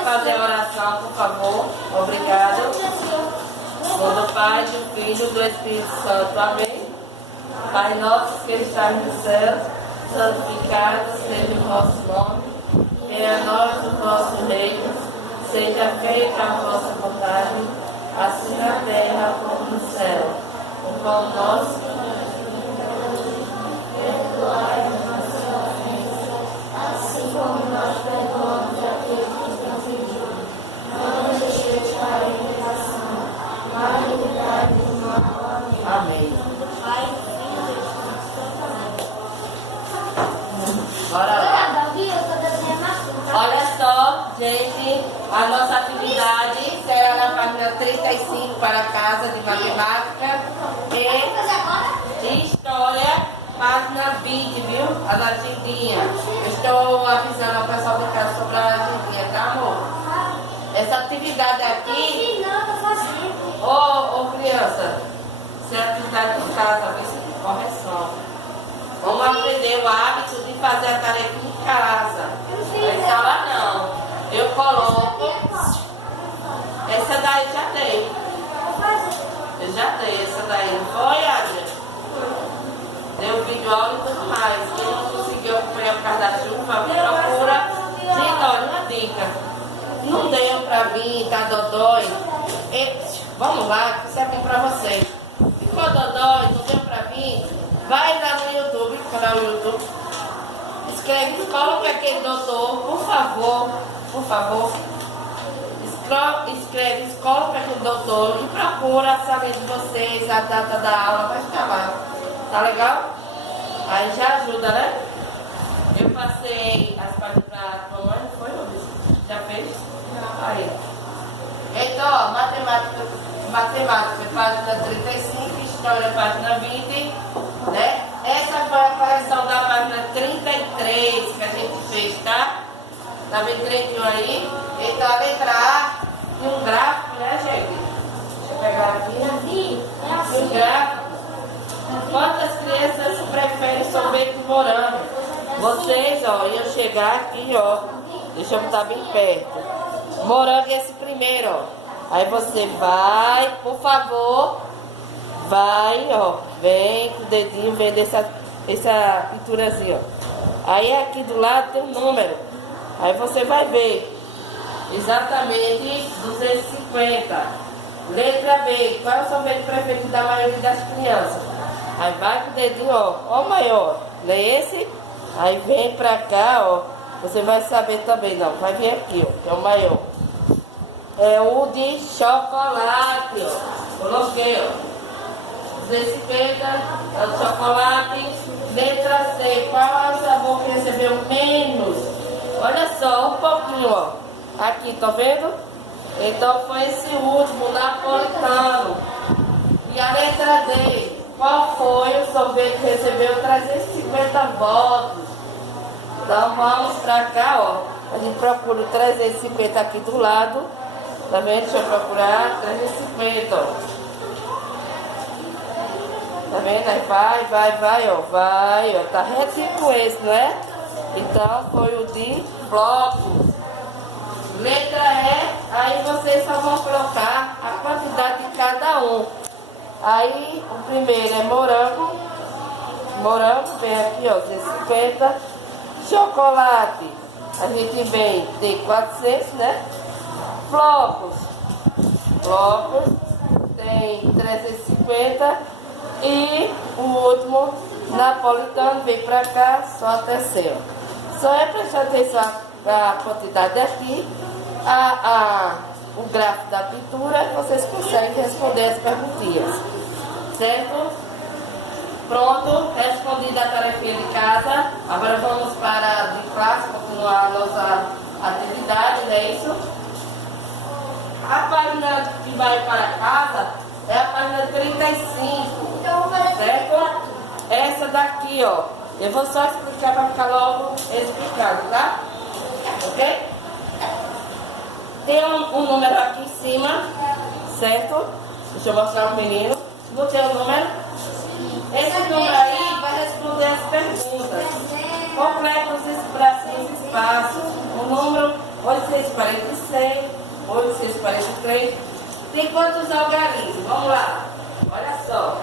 Vamos fazer a oração, por favor. Obrigado. Do Pai, do Filho e do Espírito Santo. Amém. Pai nosso que estás no céu, santificado seja o vosso nome. Venha a nós o vosso reino. Seja feita a vossa vontade, assim na terra como no céu. O pão nosso, perdoai as nossas ofensas, assim como nós perdoamos aqueles que nos ofenderam. Não nos deixeis cair em tentação, mas livrai-nos do mal. Amém. Bora lá. Olha só, gente, a nossa atividade será na página 35 para a casa de matemática e história, página 20, viu? A latinha. Estou avisando ao pessoal de casa sobre a latinha, tá, amor? Essa atividade aqui... Ô, criança, essa é a atividade de casa, correção. Vamos aprender o hábito de fazer a tarefa em casa. Na sala não. Eu coloco. Essa daí já dei. Eu já dei essa daí. Não foi, Adria? Deu vídeo aula e tudo mais. Quem não conseguiu acompanhar por causa da chuva, procura. Gente, olha uma dica. Não deu pra vir, tá dodói. Vamos lá, que isso é bom pra vocês. Ficou dodói, não deu pra vir? Vai lá no YouTube, canal YouTube. Escreve, coloca aquele doutor, por favor. Escreve, coloca aquele doutor e procura saber de vocês, a data da aula, vai ficar lá. Tá legal? Aí já ajuda, né? Eu passei as páginas pra mamãe, não foi, Rubens? Já fez? Aí. Então, ó, matemática, página 35, história, página 20, né? Essa foi a correção da página 33 que a gente fez, tá? Tá bem direitinho aí? Então a letra A e um gráfico, né, gente? Deixa eu pegar aqui. Um gráfico. Quantas crianças preferem sorvete de morango? Vocês, ó, iam chegar aqui, ó. Deixa eu botar bem perto. Morango é esse primeiro, ó. Aí você vai, por favor. Vai, ó, vem com o dedinho, vem dessa pinturazinha, ó. Aí aqui do lado tem um número. Aí você vai ver exatamente 250. Letra B, qual é o sorvete preferido da maioria das crianças? Aí vai com o dedinho, ó, maior, lê esse. Aí vem pra cá, ó, você vai saber também, não, vai vir aqui, ó, que é o maior. É o de chocolate, ó, coloquei, ó. 250 é o chocolate. Letra C, qual é o sabor que recebeu menos? Olha só, um pouquinho, ó. Aqui, tá vendo? Então foi esse último, napolitano. E a letra D, qual foi o sorvete que recebeu 350 votos? Então vamos pra cá, ó. A gente procura o 350 aqui do lado. Tá vendo? Deixa eu procurar 350, ó. Tá vendo? Aí vai, ó. Vai, ó. Tá retinho com esse, não é? Então foi o de bloco. Letra E, aí vocês só vão colocar a quantidade de cada um. Aí o primeiro é morango. Morango, vem aqui, ó, 250. Chocolate, a gente vem de 400, né? Flocos tem 350. E o último, napolitano, vem pra cá, só até céu. Só é prestar atenção a quantidade aqui, o gráfico da pintura, vocês conseguem responder as perguntinhas. Certo? Pronto, respondida a tarefinha de casa. Agora vamos para de classe, continuar a nossa atividade, não é isso? A página que vai para casa é a página 35. Certo? Essa daqui, ó. Eu vou só explicar para ficar logo explicado, tá? Ok? Tem um número aqui em cima, certo? Deixa eu mostrar o menino. Botei o número. Esse número aí vai responder as perguntas. Completa os bracinhos espaços. O número 800. 846, 843. Tem quantos algarismos? Vamos lá. Olha só.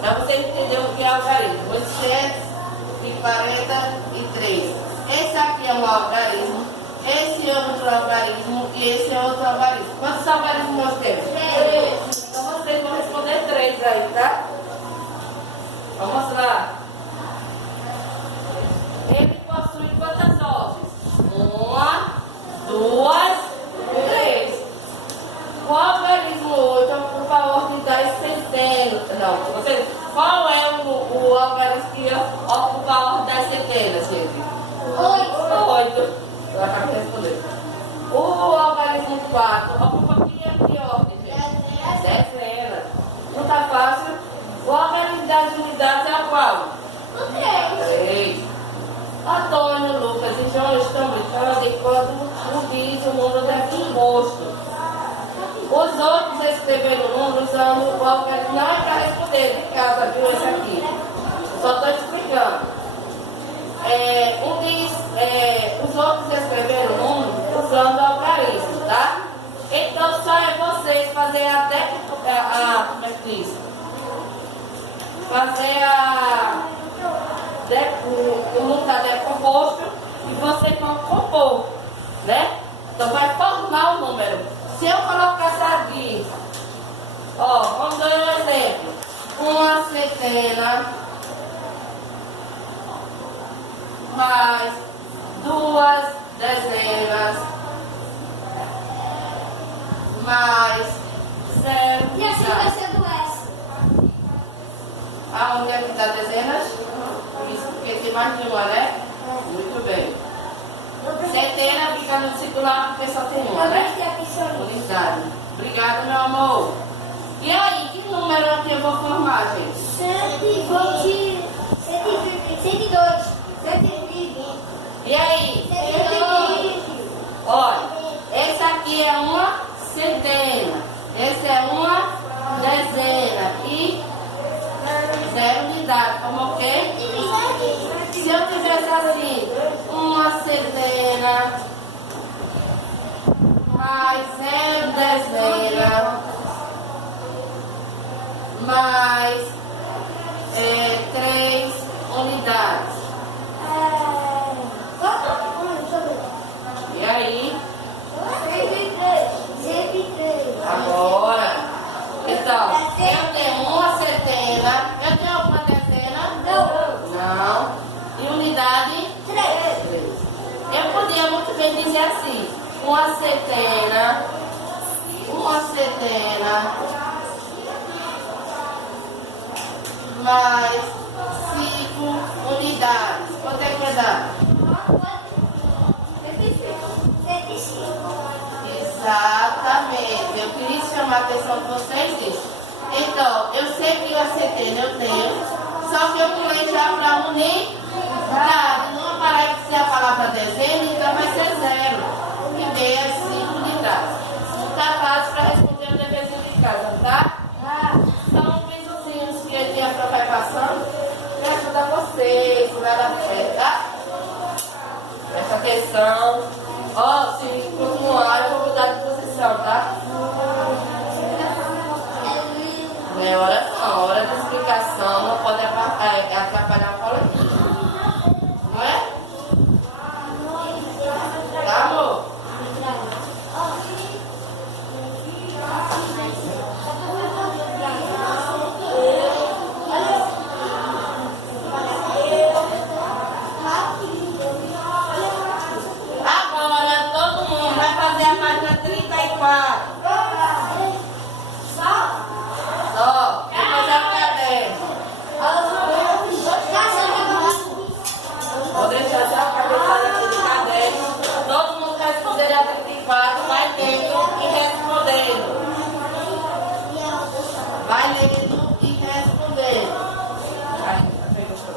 Para você entender o que é algarismo. 843. Esse aqui é um algarismo. Esse é outro algarismo. E esse é outro algarismo. Quantos algarismos nós temos? 3. Então vocês vão responder 3 aí, tá? Vamos lá. Ele possui quantas ordens? 1, 2, 3. O algarismo 8 ocupa a ordem das centenas. Não, qual é o algarismo que ocupa a ordem das centenas, gente? 8. Eu acabei de responder. O algarismo 4 ocupa que ordem, gente? Dezenas. Não tá fácil? O algarismo das unidades é qual? 3. Antônio, Lucas e João estão brincando enquanto diz o número decomposto. Os outros escreveram o número usando o algarismo. Não é para responder de casa, viu? Esse aqui. Só estou explicando. Os outros escreveram o número usando o algarismo, tá? Então só é vocês fazer como é que diz? Fazer o número está decomposto e vocês vão compor, né? Então vai formar o número. Se eu colocasse aqui, ó, vamos dar um exemplo. 1 centena mais 2 dezenas mais 0. E assim vai ser do S. Aonde é que dá dezenas? Isso, porque tem mais de uma, né? Muito bem. Centena fica no circular porque só tem uma, né? Unidade. Obrigada, meu amor. E aí, que número aqui eu vou formar, gente? 120, 102, 120. E aí? 120. Olha, esse aqui é uma centena. Esse é uma dezena. E 0 unidade, como ok? Se eu tivesse assim, 1 centena mais 0 dezena mais 3 unidades. E aí? 103. Agora. Então, eu tenho 1 centena. Eu tenho alguma dezena? Não. E unidade? 3. Eu podia muito bem dizer assim: 1 centena mais 5 unidades. Quanto é que vai dar? 105. Exatamente. Eu queria chamar a atenção de vocês nisso. Então, eu sei que a centena eu tenho, só que eu pulei já para unidade. Não aparece a palavra dezena, então vai ser 0. E dei as 5 unidades. Tá fácil para responder o deverzinho de casa, tá? São pisozinhos que a Fran vai passando para ajudar vocês, nada a ver, tá? Essa questão. Ó, se continuar, eu vou mudar de posição, tá? Não é hora não, hora de explicação não pode atrapalhar o coletivo. Não é? Tá, amor? Agora todo mundo vai fazer a página 34. Só? Vou fazer o caderno. Vou deixar já o cabeçalho aqui do caderno. Todo mundo responder a 34, vai lendo e respondendo. Vai lendo e respondendo. Aí, gostou?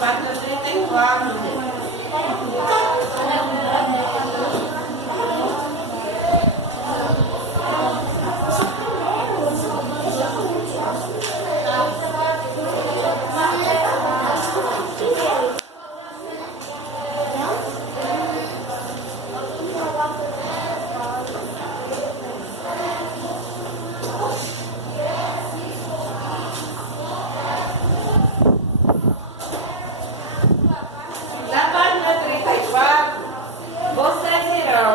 página 34, gente. Na página 34, vocês irão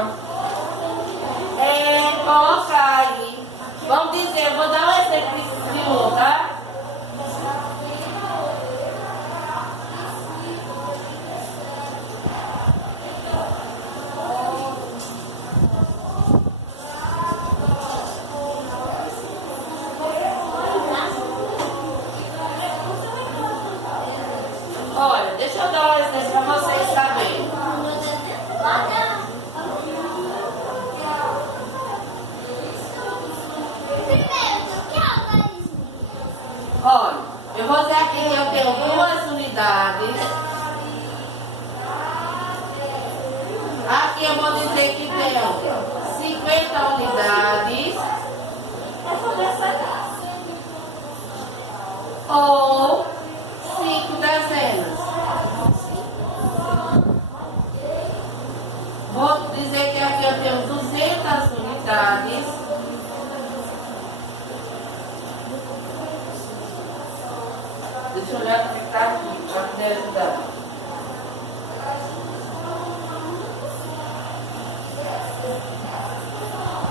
colocar aí. Vamos dizer, eu vou dar um exemplo de um, tá? Olha, deixa eu dar um exemplo para vocês saberem. Olha, eu vou dizer aqui que eu tenho 2 unidades. Aqui eu vou dizer que tenho 50 unidades. Ou 5 dezenas. Vou dizer que aqui eu tenho 200 unidades. Deixa eu olhar como está aqui, para poder ajudar.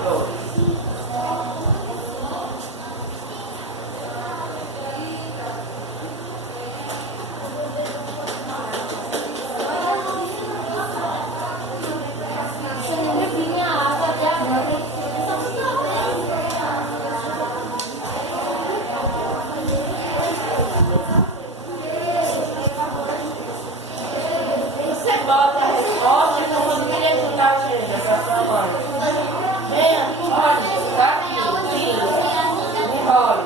Pronto. Você bota a resposta e não conseguiria ajudar a gente, essa sua venha, olha, tá aqui, tira, enrola.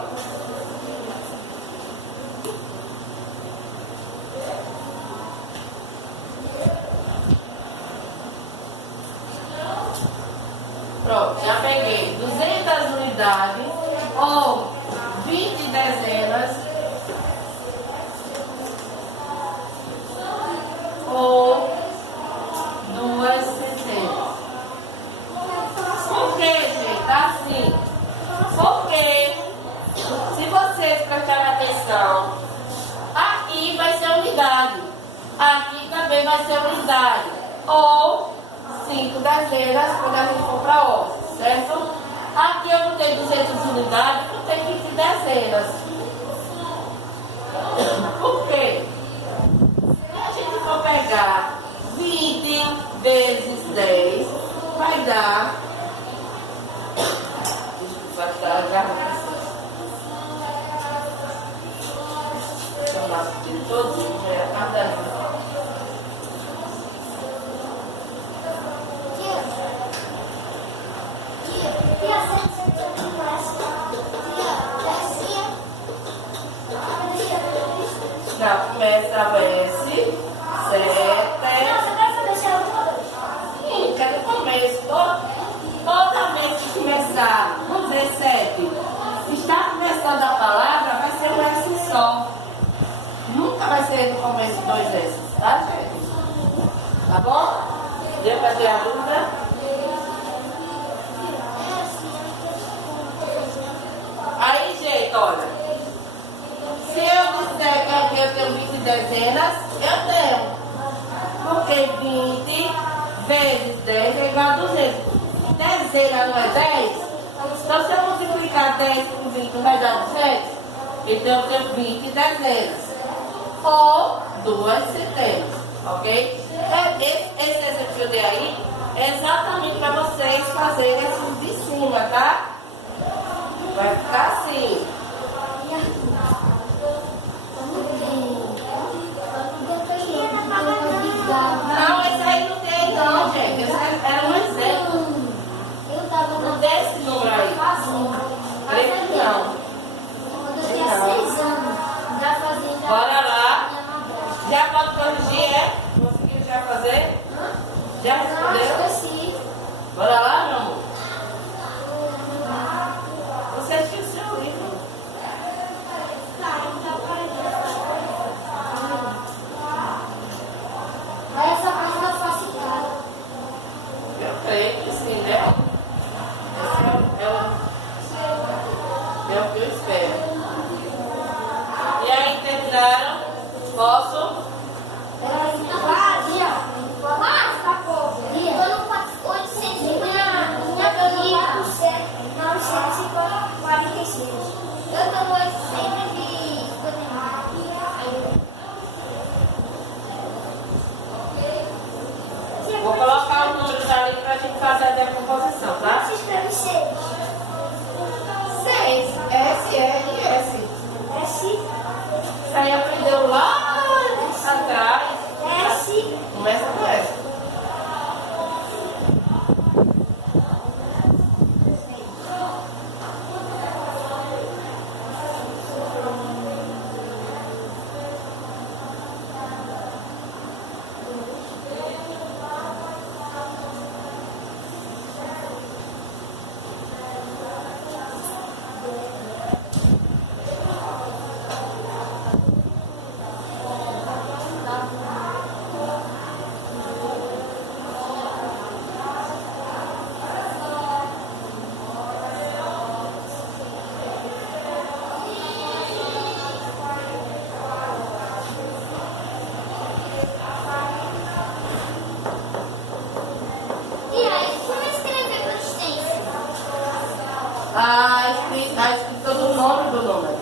Pronto, já peguei 200 unidades ou 20 dezenas ou 2 centenas. Por que, gente? Assim. Porque se vocês prestarem atenção, aqui vai ser unidade. Aqui também vai ser unidade. Ou 5 dezenas quando a gente for para ossos, certo? Aqui eu não tenho 200 unidades, eu tenho 20 dezenas. Por quê? Se a gente for pegar 20 vezes 10, vai dar. Deixa eu passar a garrafa. Chamar de todos, cada um. Já começa o S, 7. Sim, quero começo. Toda vez que começar no 17, está começando a palavra, vai ser um S só. Nunca vai ser no começo 2 S, tá, gente? Tá bom? Deu para ter a dúvida? Aí, gente, olha. Se eu disser que aqui eu tenho 20 dezenas, eu tenho. Porque 20 vezes 10 é igual a 200. Dezena não é 10? Então, se eu multiplicar 10 por 20, não vai dar 200? Então, eu tenho 20 dezenas. Ou 2 centenas. Ok? Esse exemplo que eu dei aí é exatamente para vocês fazerem esses de cima, tá? Vai ficar assim. Não, esse aí não tem não, gente. Esse era um exemplo. Não tem esse número aí. Creio que não. Quando eu tinha 6 anos, já fazia. Bora lá. Já pode corrigir, é? Conseguiu já fazer? Já respondeu? Esqueci. Bora lá, meu amor? Você esqueceu o livro. Mas essa parte da facilidade. Eu creio que sim, né? Esse é o que eu espero. E aí, terminaram? Posso? Ela fica vazia. Mas tá pouco. Eu não faço 800 minha planilha. 946. Eu tô 859. Vou colocar os números ali pra gente fazer a decomposição, tá? Você escreve 6. 6. S. S. Isso aí aprendeu lá atrás. S. Começa com S. E aí, como escrever consistência? A escrita do nome do número.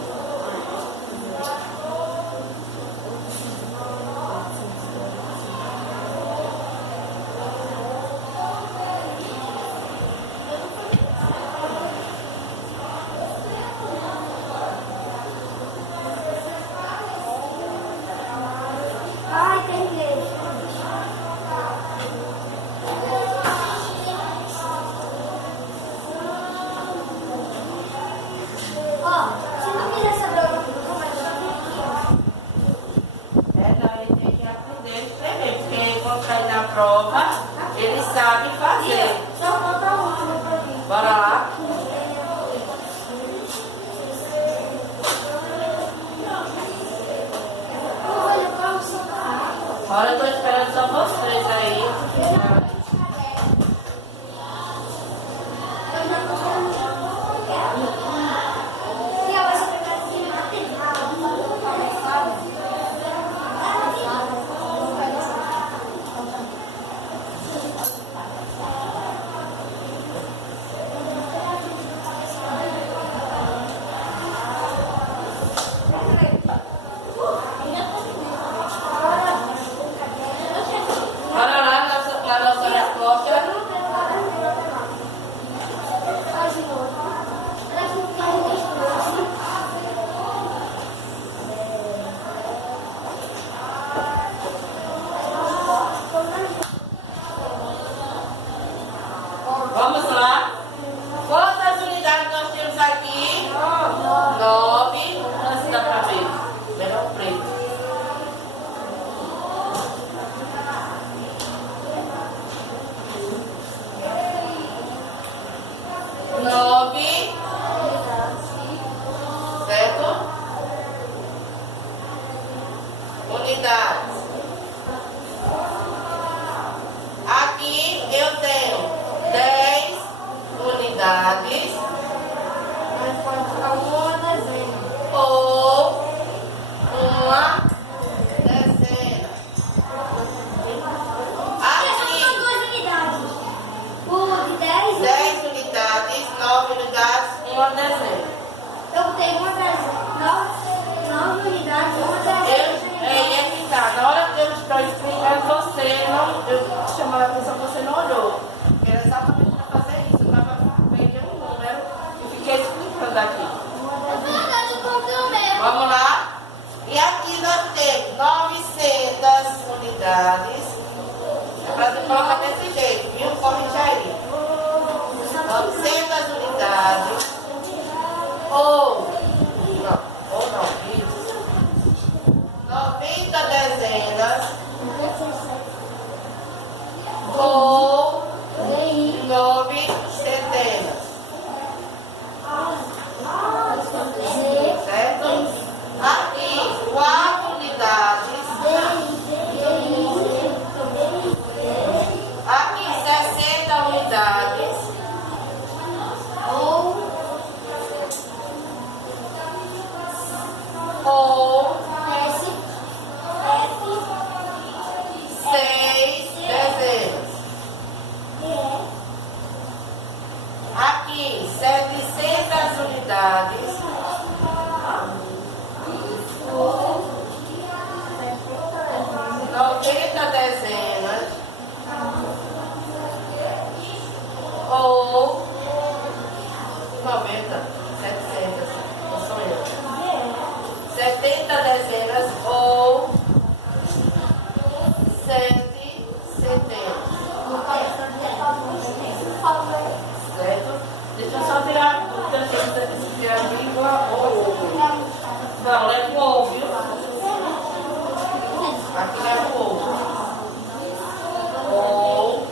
Ai, terminei. Ó, se não quiser saber o que eu vou Não, ele tem que aprender a escrever, porque quando cair na prova, ele sabe fazer. Só falta o último pra mim. Bora lá? Olha, qual o seu carro? Agora eu tô esperando só vocês aí. Eu já tô terminando. E ela vai pegar aqui no material. Bora lá na nossa resposta. Vamos lá. Quantas unidades nós temos aqui? 9. Não se dá pra ver. Melhor preto. Nove, certo? Unidades. Aqui eu tenho 10 unidades Mas pode ficar uma dezena. ou uma dezena. Aqui, São 2 unidades. O de 10 10 unidades, 9 unidades, uma dezena. eu tenho uma dezena. 9 unidades, uma dezena. É que tá. Na hora que eu estou explicando, você não. Eu chamando a atenção que você não olhou. Que era exatamente para fazer isso. Eu estava pegando um número e fiquei explicando aqui. Vamos lá? E aqui nós temos 900 unidades. É para você colocar desse jeito, viu? Corrige aí. 900 unidades. Ou não, isso. 90 dezenas ou 9 centenas. Certo? Aqui, 4 unidades. Aqui, 60 unidades. Ou 6 dezenas. Aqui, 700 unidades. 90 dezenas. Ou 90, 700. Não sou eu. 70 dezenas ou 7 centenas. Certo? Deixa eu só tirar a dúvida se você tirar a língua ou ovo. Não, leva o ovo, viu? Aqui leva o ovo. Ou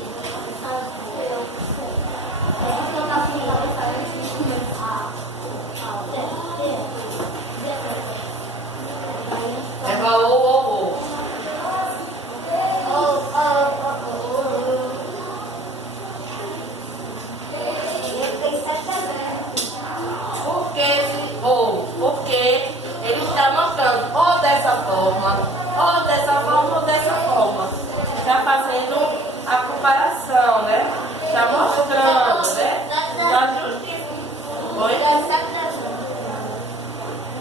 leva o ovo. Porque ele está mostrando ou dessa forma, ou dessa forma, ou dessa forma. Está fazendo a comparação, né? Está mostrando, né? Está justificando. Oi?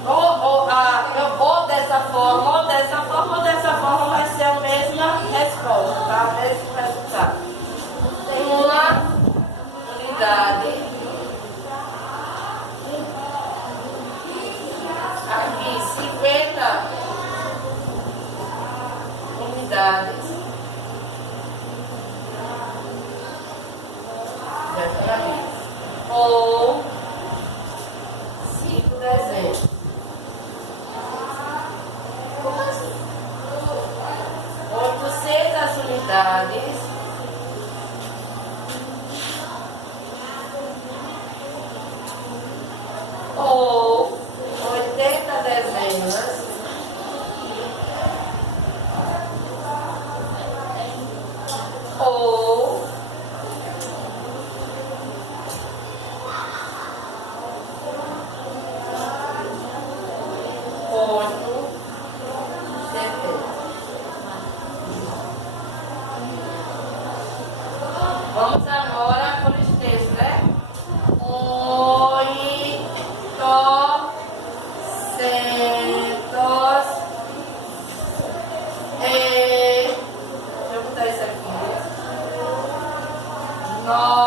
Ou dessa forma, ou dessa forma, ou dessa forma vai ser a mesma resposta, tá? O mesmo resultado. Uma unidade. Aqui, 50 unidades. Ou 5 dezenas. 800 unidades. Ou 80 dezenas. Ou 8 centenas. Vamos agora por os textos, né? 800 deixa eu botar isso aqui. 90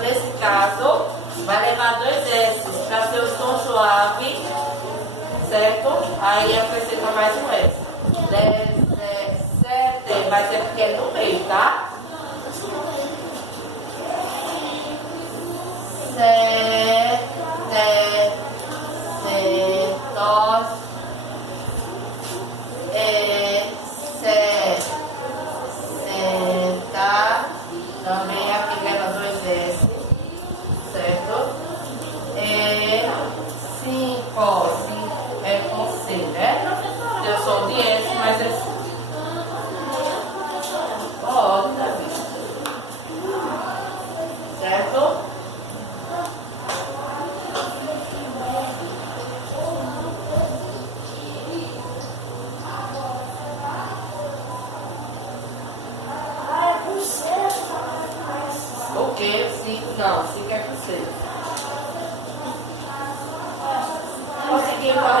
Nesse caso, vai levar 2 S para ser o som suave, certo? Aí acrescenta mais um S. 17 vai ser porque é no meio, tá? 7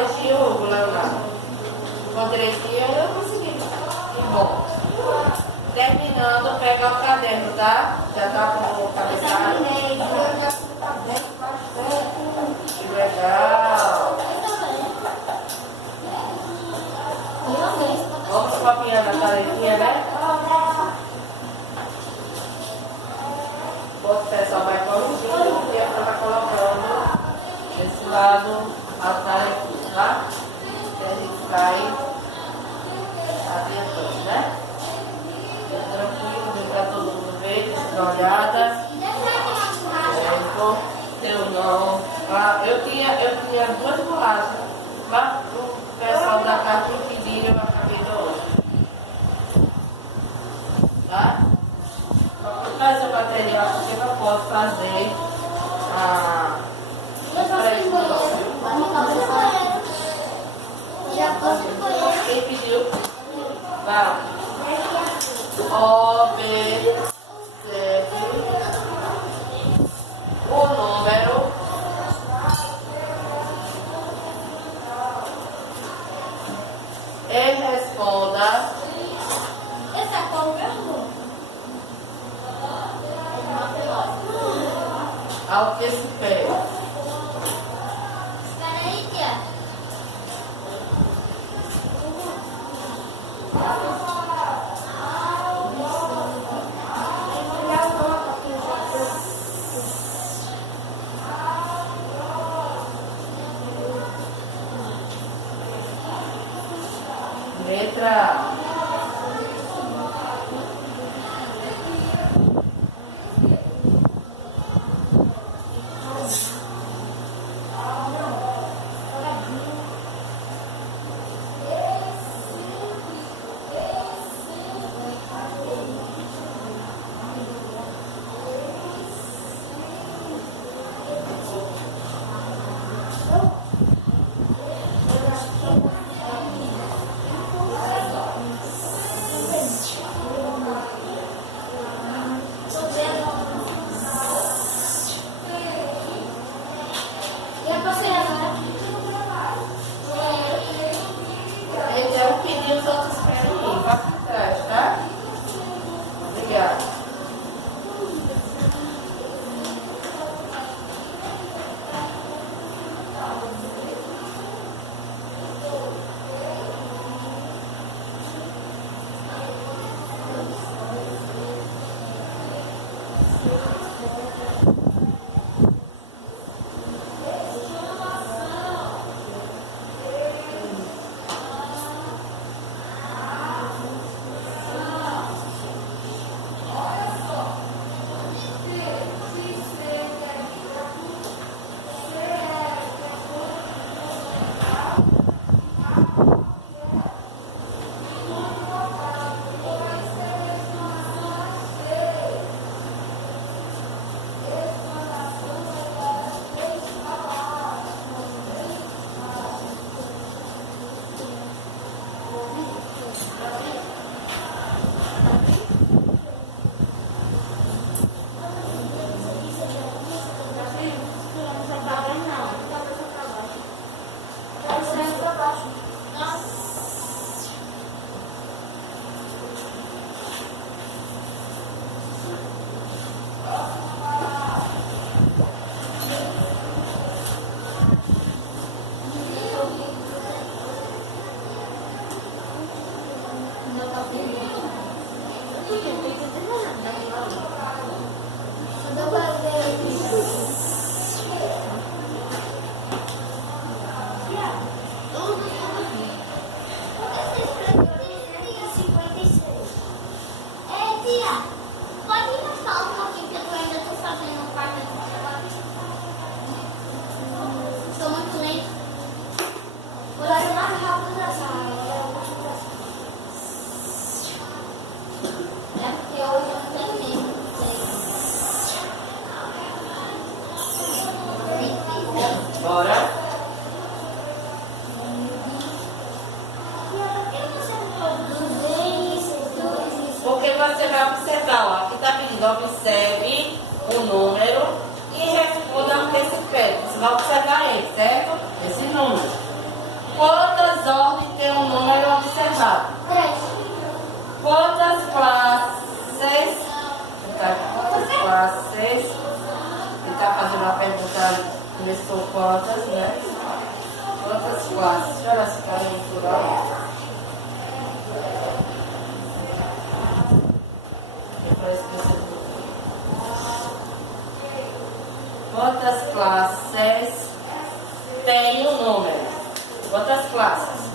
direitinho, Leonardo? Ficou direitinho? Eu consegui. Que bom. Terminando, pega o caderno, tá? Já tá com o cabeçalho. Que legal. Vamos copiando a tarefinha, né? O pessoal vai corrigindo e a gente vai colocando desse lado a tarefinha, tá? E a gente vai adiantando, né? Tranquilo, deu pra todo mundo ver, dar uma olhada. Deu não. Ah, eu tinha duas borrachas, mas o pessoal da casa me pediram, eu acabei de hoje. Tá? Vou trazer o material porque eu não posso fazer a. Quem pediu? Vai. Observe o número e responda ao que se pede. Letra eu pedi os outros para mim, vá para trás, tá? Obrigada. Bora. Porque você vai observar, ó, aqui está pedindo, observe o número e responda o que se pede. Você vai observar ele, certo? Esse número. Quantas ordens tem um número observado? 3. Quantas classes? Quantas classes? Ele está fazendo a pergunta, começou quantas, né? Quantas classes? Deixa eu olhar se está leitura. Quantas classes tem o número? Quantas classes?